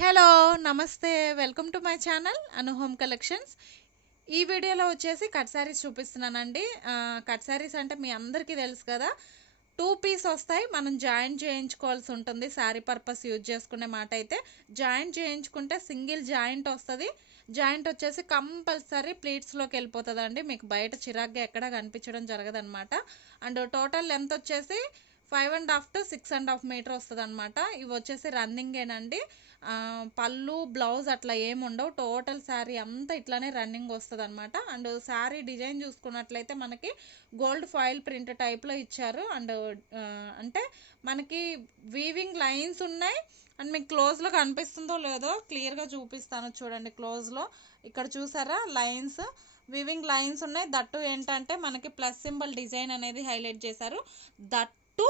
Hello నమస్తే welcome to my channel Anu home collections. ఈ వీడియోలో వచ్చేసి కట్ శారీస్ చూపిస్తున్నానండి. కట్ శారీస్ అంటే మీ అందరికీ తెలుసు కదా, టూ పీస్ వస్తాయి. మనం జాయింట్ చేయించుకోవాల్సి ఉంటుంది. శారీ పర్పస్ యూజ్ చేసుకునే మాట అయితే జాయింట్ చేయించుకుంటే సింగిల్ జాయింట్ వస్తుంది. జాయింట్ వచ్చేసి కంపల్సరీ ప్లీట్స్లోకి వెళ్ళిపోతుందండి. మీకు బయట చిరాగ్గా ఎక్కడ కనిపించడం జరగదనమాట. అండ్ టోటల్ లెంత్ వచ్చేసి 5.5 to 6.5 మీటర్ వస్తుంది అనమాట. ఇవి వచ్చేసి రన్నింగేనండి. పళ్ళు బ్లౌజ్ అట్లా ఏమి ఉండవు. టోటల్ శారీ అంతా ఇట్లానే రన్నింగ్ వస్తుంది అనమాట. అండ్ శారీ డిజైన్ చూసుకున్నట్లయితే మనకి గోల్డ్ ఫాయిల్ ప్రింట్ టైప్లో ఇచ్చారు. అండ్ అంటే మనకి వీవింగ్ లైన్స్ ఉన్నాయి. అండ్ మీకు క్లోజ్లో కనిపిస్తుందో లేదో క్లియర్గా చూపిస్తాను చూడండి. క్లోజ్లో ఇక్కడ చూసారా లైన్స్, వీవింగ్ లైన్స్ ఉన్నాయి. దట్టు ఏంటంటే మనకి ప్లస్ సింబల్ డిజైన్ అనేది హైలైట్ చేశారు. దట్టు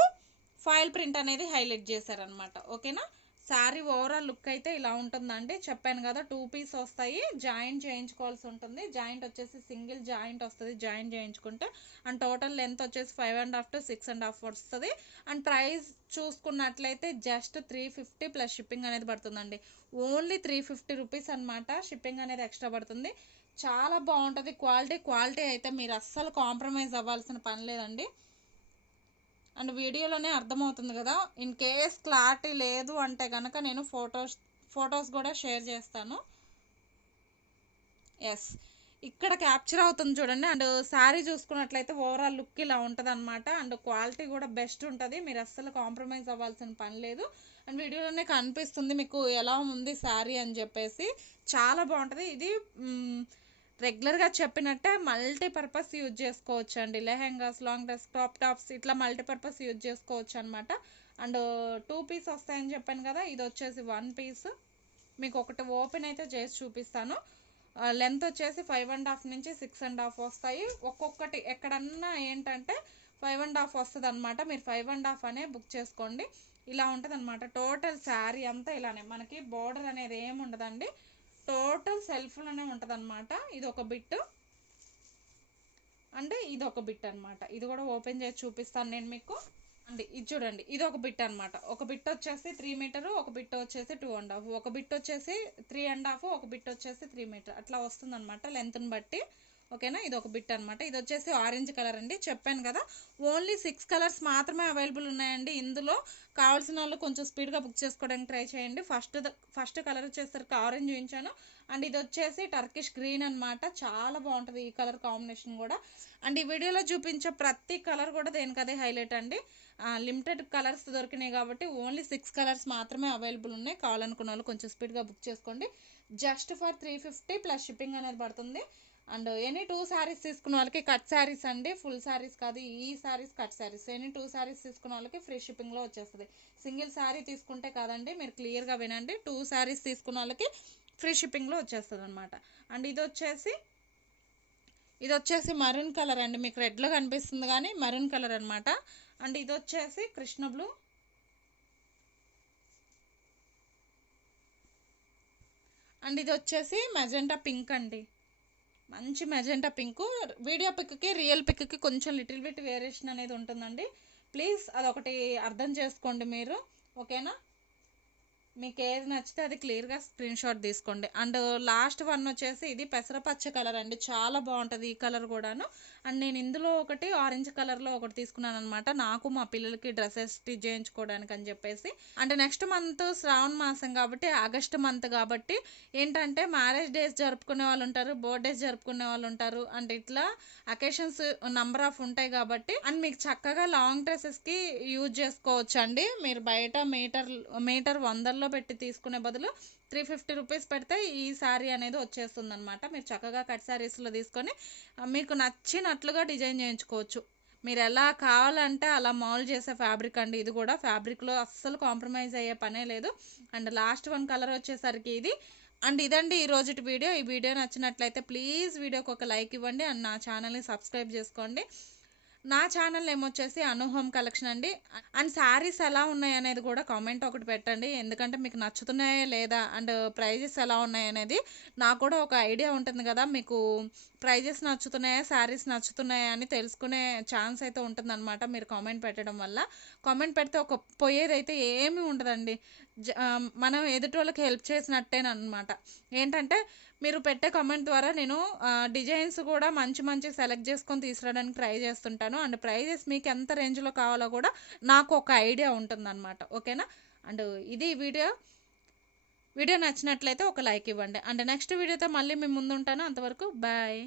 ఫాయిల్ ప్రింట్ అనేది హైలైట్ చేశారనమాట. ఓకేనా. శారీ ఓవరాల్ లుక్ అయితే ఇలా ఉంటుందండి. చెప్పాను కదా, టూ పీస్ వస్తాయి. జాయింట్ చేయించుకోవాల్సి ఉంటుంది. జాయింట్ వచ్చేసి సింగిల్ జాయింట్ వస్తుంది జాయింట్ చేయించుకుంటే. అండ్ టోటల్ లెంత్ వచ్చేసి 5.5 to 6.5 వస్తుంది. అండ్ ప్రైస్ చూసుకున్నట్లయితే జస్ట్ 350 ప్లస్ షిప్పింగ్ అనేది పడుతుందండి. ఓన్లీ 350 రూపీస్ అనమాట. షిప్పింగ్ అనేది ఎక్స్ట్రా పడుతుంది. చాలా బాగుంటుంది. క్వాలిటీ అయితే మీరు అస్సలు కాంప్రమైజ్ అవ్వాల్సిన పని లేదండి. అండ్ వీడియోలోనే అర్థమవుతుంది కదా. ఇన్ కేస్ క్లారిటీ లేదు అంటే కనుక నేను ఫొటోస్ కూడా షేర్ చేస్తాను. ఎస్, ఇక్కడ క్యాప్చర్ అవుతుంది చూడండి. అండ్ శారీ చూసుకున్నట్లయితే ఓవరాల్ లుక్ ఇలా ఉంటుంది అనమాట. అండ్ క్వాలిటీ కూడా బెస్ట్ ఉంటుంది. మీరు అస్సలు కాంప్రమైజ్ అవ్వాల్సిన పని లేదు. అండ్ వీడియోలోనే కనిపిస్తుంది మీకు ఎలా ఉంది శారీ అని చెప్పేసి. చాలా బాగుంటుంది. ఇది రెగ్యులర్గా చెప్పినట్టే మల్టీపర్పస్ యూజ్ చేసుకోవచ్చు అండి. Lehengas, long dress, crop tops ఇట్లా మల్టీపర్పస్ యూజ్ చేసుకోవచ్చు అనమాట. అండ్ టూ పీస్ వస్తాయని చెప్పాను కదా, ఇది వచ్చేసి వన్ పీస్. మీకు ఒకటి ఓపెన్ అయితే చేసి చూపిస్తాను. లెంత్ వచ్చేసి 5.5 నుంచి 6.5 వస్తాయి. ఒక్కొక్కటి ఎక్కడన్నా ఏంటంటే 5.5 వస్తుంది అనమాట. మీరు 5.5 అనే బుక్ చేసుకోండి. ఇలా ఉంటుంది అనమాట. టోటల్ శారీ అంతా ఇలానే మనకి బోర్డర్ అనేది ఏమి ఉండదండి. టోటల్ సెల్ఫ్లోనే ఉంటుంది అనమాట. ఇది ఒక బిట్ అంటే ఇది ఒక బిట్ అనమాట. ఇది కూడా ఓపెన్ చేసి చూపిస్తాను నేను మీకు. అండి ఇది చూడండి, ఇది ఒక బిట్ అనమాట. ఒక బిట్ వచ్చేసి 3 మీటరు, ఒక బిట్ వచ్చేసి 2.5, ఒక బిట్ వచ్చేసి 3.5, ఒక బిట్ వచ్చేసి 3 మీటర్ అట్లా వస్తుంది అనమాట లెంత్ని బట్టి. ఓకేనా. ఇది ఒక బిట్ అనమాట. ఇది వచ్చేసి ఆరెంజ్ కలర్ అండి. చెప్పాను కదా, ఓన్లీ 6 కలర్స్ మాత్రమే అవైలబుల్ ఉన్నాయండి. ఇందులో కావాల్సిన వాళ్ళు కొంచెం స్పీడ్గా బుక్ చేసుకోవడానికి ట్రై చేయండి. ఫస్ట్ కలర్ వచ్చేసరికి ఆరెంజ్ చూపించాను. అండ్ ఇది వచ్చేసి టర్కిష్ గ్రీన్ అనమాట. చాలా బాగుంటుంది ఈ కలర్ కాంబినేషన్ కూడా. అండ్ ఈ వీడియోలో చూపించే ప్రతి కలర్ కూడా దేనికదే హైలైట్ అండి. లిమిటెడ్ కలర్స్ దొరికినాయి కాబట్టి ఓన్లీ 6 కలర్స్ మాత్రమే అవైలబుల్ ఉన్నాయి. కావాలనుకున్న వాళ్ళు కొంచెం స్పీడ్గా బుక్ చేసుకోండి. జస్ట్ ఫర్ 350 ప్లస్ షిప్పింగ్ అనేది పడుతుంది. అండ్ ఎనీ 2 శారీస్ తీసుకున్న వాళ్ళకి కట్ శారీస్ అండి, ఫుల్ శారీస్ కాదు. ఈ శారీస్ కట్ శారీస్. ఎనీ 2 శారీస్ తీసుకున్న వాళ్ళకి ఫ్రీ షిప్పింగ్లో వచ్చేస్తుంది. సింగిల్ శారీ తీసుకుంటే కాదండి, మీరు క్లియర్గా వినండి. 2 శారీస్ తీసుకున్న వాళ్ళకి ఫ్రీ షిప్పింగ్లో వచ్చేస్తుంది అనమాట. అండ్ ఇది వచ్చేసి మరూన్ కలర్ అండి. మీకు రెడ్లో కనిపిస్తుంది కానీ మరూన్ కలర్ అనమాట. అండ్ ఇది వచ్చేసి కృష్ణ బ్లూ. అండ్ ఇది వచ్చేసి మెజెంటా పింక్ అండి. మంచి magenta pink. Video Pikki real Pikki కొంచెం లిటిల్ బిట్ వేరియేషన్ అనేది ఉంటుందండి. ప్లీజ్ అదొకటి అర్థం చేసుకోండి మీరు. ఓకేనా. మీకు ఏది నచ్చితే అది క్లియర్గా స్క్రీన్ షాట్ తీసుకోండి. అండ్ లాస్ట్ వన్ వచ్చేసి ఇది పెసరపచ్చ కలర్ అండి. చాలా బాగుంటుంది ఈ కలర్ కూడాను. అండ్ నేను ఇందులో ఒకటి ఆరెంజ్ కలర్లో ఒకటి తీసుకున్నాను అనమాట. నాకు మా పిల్లలకి డ్రెస్సెస్ స్టిచ్ చేయించుకోవడానికి అని చెప్పేసి. అంటే నెక్స్ట్ మంత్ శ్రావణ మాసం కాబట్టి, ఆగస్ట్ మంత్ కాబట్టి ఏంటంటే మ్యారేజ్ డేస్ జరుపుకునే వాళ్ళు ఉంటారు, బర్త్డేస్ జరుపుకునే వాళ్ళు ఉంటారు. అండ్ ఇట్లా అకేషన్స్ నంబర్ ఆఫ్ ఉంటాయి కాబట్టి. అండ్ మీకు చక్కగా లాంగ్ డ్రెస్సెస్కి యూజ్ చేసుకోవచ్చు అండి. మీరు బయట మీటర్ 100లో పెట్టి తీసుకునే బదులు 350 రూపీస్ పెడితే ఈ శారీ అనేది వచ్చేస్తుంది అనమాట. మీరు చక్కగా కట్ శారీస్లో తీసుకొని మీకు నచ్చినట్లుగా డిజైన్ చేయించుకోవచ్చు. మీరు ఎలా కావాలంటే అలా మౌల్డ్ చేసే ఫ్యాబ్రిక్ అండి. ఇది కూడా ఫ్యాబ్రిక్లో అస్సలు కాంప్రమైజ్ అయ్యే పనే లేదు. అండ్ లాస్ట్ వన్ కలర్ వచ్చేసరికి ఇది. అండ్ ఇదండి ఈ రోజుటి వీడియో. ఈ వీడియో నచ్చినట్లయితే ప్లీజ్ వీడియోకి ఒక లైక్ ఇవ్వండి. అండ్ నా ఛానల్ని సబ్స్క్రైబ్ చేసుకోండి. నా ఛానల్ ఏమొచ్చేసి అను హోమ్ కలెక్షన్ అండి. అండ్ శారీస్ ఎలా ఉన్నాయి అనేది కూడా కామెంట్ ఒకటి పెట్టండి. ఎందుకంటే మీకు నచ్చుతున్నాయా లేదా అండ్ ప్రైజెస్ ఎలా ఉన్నాయి అనేది నాకు కూడా ఒక ఐడియా ఉంటుంది కదా. మీకు ప్రైజెస్ నచ్చుతున్నాయా, శారీస్ నచ్చుతున్నాయా అని తెలుసుకునే ఛాన్స్ అయితే ఉంటుందన్నమాట మీరు కామెంట్ పెట్టడం వల్ల. కామెంట్ పెడితే ఒక పోయేదైతే ఏమీ ఉండదండి. మనం ఎదుటోళ్ళకి హెల్ప్ చేసినట్టేనమాట. ఏంటంటే మీరు పెట్టే కామెంట్ ద్వారా నేను డిజైన్స్ కూడా మంచి మంచి సెలెక్ట్ చేసుకొని తీసుకురావడానికి ట్రై చేస్తుంటాను. అండ్ ప్రైజెస్ మీకు ఎంత రేంజ్లో కావాలో కూడా నాకు ఒక ఐడియా ఉంటుందన్నమాట. ఓకేనా? అండ్ ఇది వీడియో నచ్చినట్లయితే ఒక లైక్ ఇవ్వండి. అండ్ నెక్స్ట్ వీడియోతో మళ్ళీ మీ ముందు ఉంటాను. అంతవరకు బాయ్.